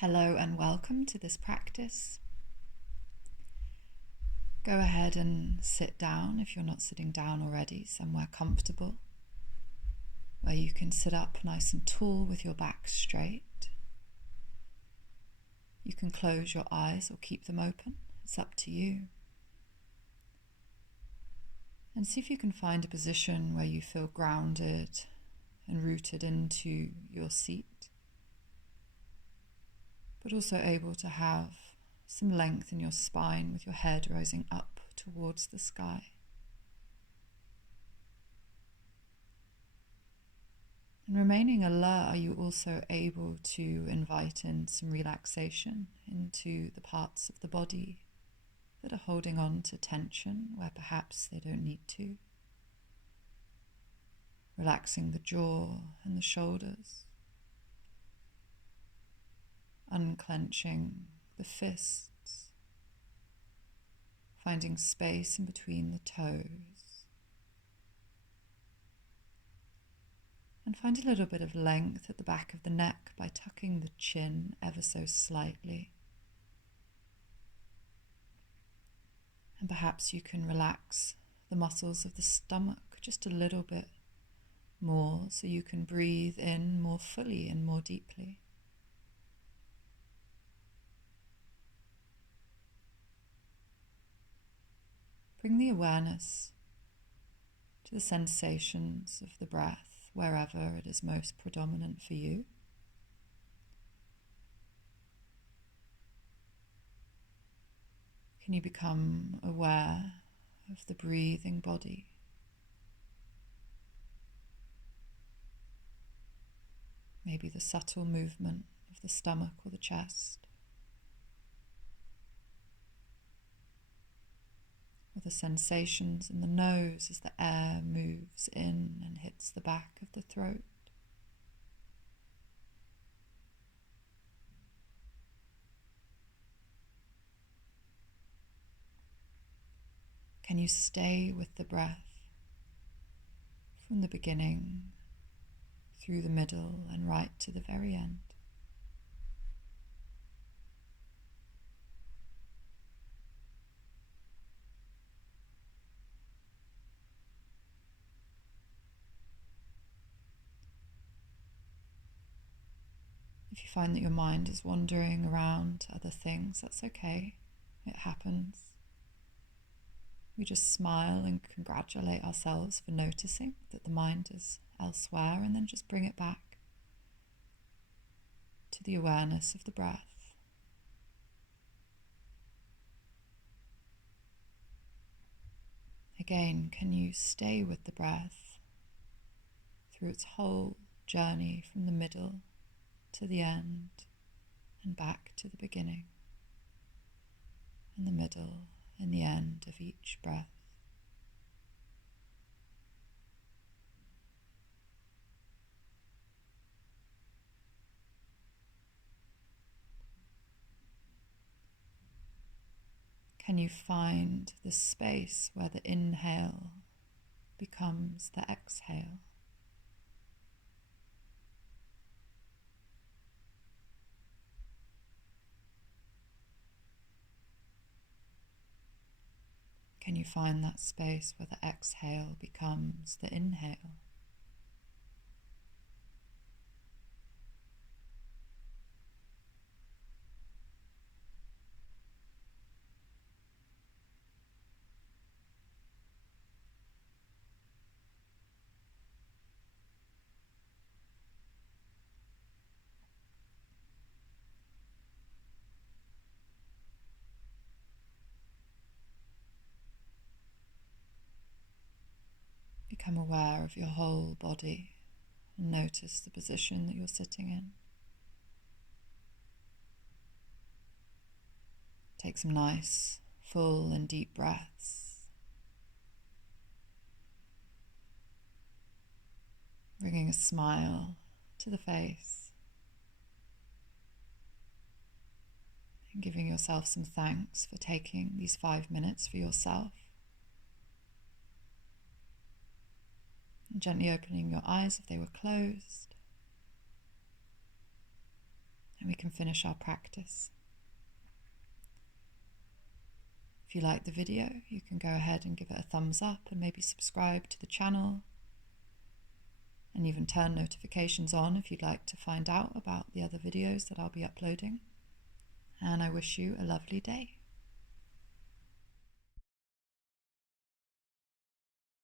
Hello and welcome to this practice. Go ahead and sit down if you're not sitting down already, somewhere comfortable, where you can sit up nice and tall with your back straight. You can close your eyes or keep them open, it's up to you. And see if you can find a position where you feel grounded and rooted into your seat, but also able to have some length in your spine with your head rising up towards the sky. And remaining alert, are you also able to invite in some relaxation into the parts of the body that are holding on to tension where perhaps they don't need to? Relaxing the jaw and the shoulders, unclenching the fists, finding space in between the toes, and find a little bit of length at the back of the neck by tucking the chin ever so slightly. And perhaps you can relax the muscles of the stomach just a little bit more so you can breathe in more fully and more deeply. Bring the awareness to the sensations of the breath wherever it is most predominant for you. Can you become aware of the breathing body? Maybe the subtle movement of the stomach or the chest, or the sensations in the nose as the air moves in and hits the back of the throat. Can you stay with the breath from the beginning through the middle and right to the very end? If you find that your mind is wandering around other things, that's okay. It happens. We just smile and congratulate ourselves for noticing that the mind is elsewhere, and then just bring it back to the awareness of the breath. Again, can you stay with the breath through its whole journey from the middle to the end and back to the beginning and the middle and the end of each breath? Can you find the space where the inhale becomes the exhale? Can you find that space where the exhale becomes the inhale? Become aware of your whole body and notice the position that you're sitting in. Take some nice, full and deep breaths, bringing a smile to the face and giving yourself some thanks for taking these 5 minutes for yourself. And gently opening your eyes if they were closed. and we can finish our practice. If you like the video, you can go ahead and give it a thumbs up and maybe subscribe to the channel, and even turn notifications on if you'd like to find out about the other videos that I'll be uploading. And I wish you a lovely day.